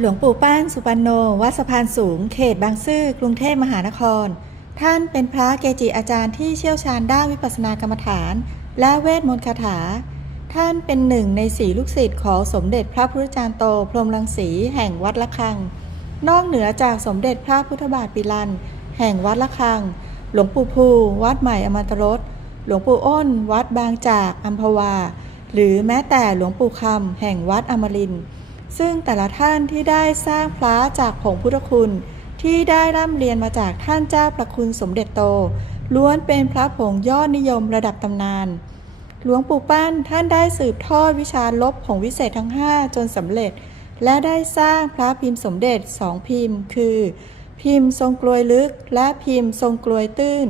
หลวงปู่ป้านสุปันโน วัดสะพานสูง เขตบางซื่อกรุงเทพมหานคร ท่านเป็นพระเกจิอาจารย์ที่เชี่ยวชาญด้านวิปัสสนากรรมฐาน และเวทมนต์คาถา ท่านเป็นหนึ่งในสี่ลูกศิษย์ของสมเด็จพระพุทธจารย์โต พรหมรังสีแห่งวัดละคัง นอกเหนือจากสมเด็จพระพุทธบาทปิลัน แห่งวัดละคัง หลวงปู่ภูวัดใหม่อมตรสหลวงปู่อ้น วัดบางจากอัมพวา หรือแม้แต่หลวงปู่คำแห่งวัดอมรินทร์ ซึ่งแต่ละท่านที่ได้สร้างพระจากผงพุทธคุณ ที่ได้ร่ำเรียนมาจากท่านเจ้าประคุณสมเด็จโต ล้วนเป็นพระผงยอดนิยมระดับตำนาน หลวงปู่ปั้นท่านได้สืบทอดวิชาลบผงวิเศษทั้ง 5 จนสำเร็จ และได้สร้างพระพิมพ์สมเด็จสองพิมพ์ คือ พิมพ์ทรงกลวยลึกและพิมพ์ทรงกลวยตื้น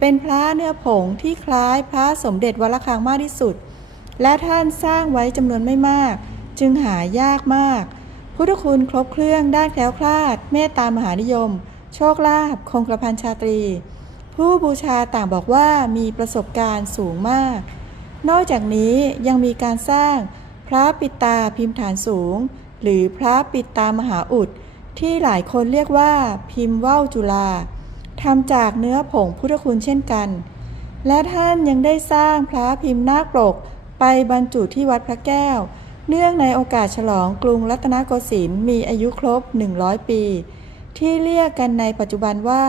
เป็นพระเนื้อผงที่คล้ายพระสมเด็จวัดระฆังมากที่สุด และท่านสร้างไว้จำนวนไม่มาก จึงหายากมาก พุทธคุณครบเครื่องด้านแคล้วคลาด เมตตามหานิยม โชคลาภคงกระพันชาตรี ผู้บูชาต่างบอกว่ามีประสบการณ์สูงมาก นอกจากนี้ยังมีการสร้างพระปิตาพิมพ์ฐานสูง หรือพระปิตามหาอุดที่หลายคนเรียกว่าพิมพ์ว่าวจุฬาทำจากเนื้อผงพุทธคุณเช่นกัน และท่านยังได้สร้างพระพิมพ์นาคปรกไปบรรจุที่วัดพระแก้ว เนื่องในโอกาสฉลองกรุงรัตนโกสินทร์มีอายุครบ 100 ปี ที่เรียกกันในปัจจุบันว่า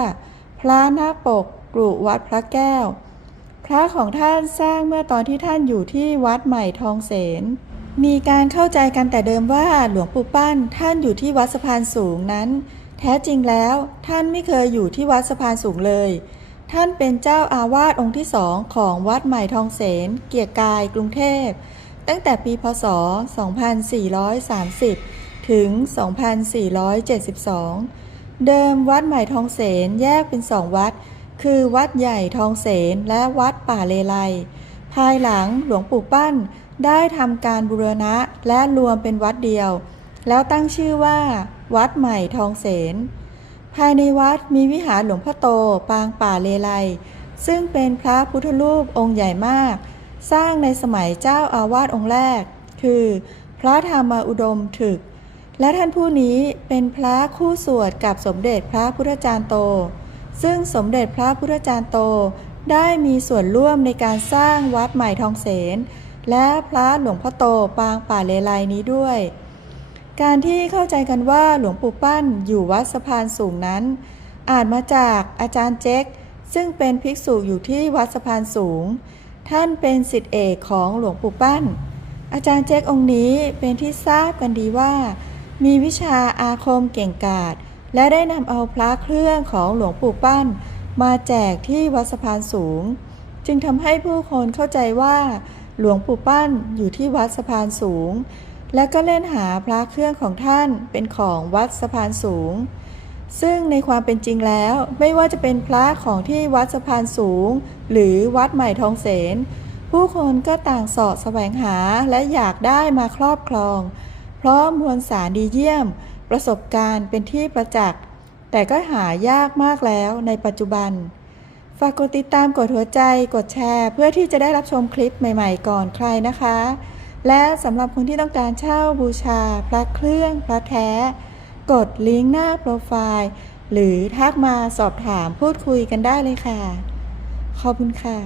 พระนาปกกรุวัดพระแก้ว พระของท่านสร้างเมื่อตอนที่ท่านอยู่ที่วัดใหม่ทองเสน มีการเข้าใจกันแต่เดิมว่าหลวงปู่ปั้นท่านอยู่ที่วัดสะพานสูงนั้น แท้จริงแล้วท่านไม่เคยอยู่ที่วัดสะพานสูงเลย ท่านเป็นเจ้าอาวาสองค์ที่สองของวัดใหม่ทองเสน เกียรกายกรุงเทพ ตั้งแต่ปีพศ 2430 ถึง 2472 เดิมวัดใหม่ทองเสนแยกเป็นสองวัด คือวัดใหญ่ทองเสนและวัดป่าเลไล ภายหลังหลวงปู่ปั้นได้ทำการบูรณะและรวมเป็นวัดเดียว แล้วตั้งชื่อว่า วัดใหม่ทองเสน ภายในวัดมีวิหารหลวงพ่อโต ปางป่าเลไล ซึ่งเป็นพระพุทธรูปองค์ใหญ่มาก สร้างในสมัยเจ้าอาวาสองค์แรก คือ พระธรรมอุดมถึก และท่านผู้นี้เป็นพระคู่สวดกับสมเด็จพระพุทธจารย์โต ซึ่งสมเด็จพระพุทธจารย์โตได้มีส่วนร่วมในการสร้างวัดใหม่ทองเสน และพระหลวงพ่อโตปางป่าเลไลนี้ด้วย การที่เข้าใจกันว่าหลวงปู่ปั้นอยู่วัดสะพานสูงนั้น อาจมาจากอาจารย์เจ๊กซึ่งเป็นภิกษุอยู่ที่วัดสะพานสูง ท่านเป็นสิทธิเอกของหลวงปู่ปั้น อาจารย์เจ๊กองค์นี้เป็นที่ทราบกันดีว่า มีวิชาอาคมเก่งกาจและได้นำเอาพระเครื่องของหลวงปู่ปั้น มาแจกที่วัดสะพานสูง จึงทำให้ผู้คนเข้าใจว่า หลวงปู่ปั้นอยู่ที่วัดสะพานสูง และก็เล่นหาพระเครื่องของท่านเป็นของวัดสะพานสูง ซึ่งในความเป็นจริงแล้วไม่ว่าจะเป็นพระของที่วัดสะพานสูง หรือวัดใหม่ทองเสน ผู้คนก็ต่างสาะแสวงหาและอยากได้มาครอบครอง เพราะมวลสารดีเยี่ยม ประสบการณ์เป็นที่ประจักษ์ แต่ก็หายากมากแล้วในปัจจุบัน ฝากกดติดตามกดหัวใจกดแชร์เพื่อที่จะได้รับชมคลิปใหม่ๆ ก่อนใครนะคะ และสำหรับคนที่ต้องการเช่าบูชาพระเครื่องพระแท้ กดลิงก์หน้าโปรไฟล์ หรือทักมาสอบถามพูดคุยกันได้เลยค่ะ ขอบคุณค่ะ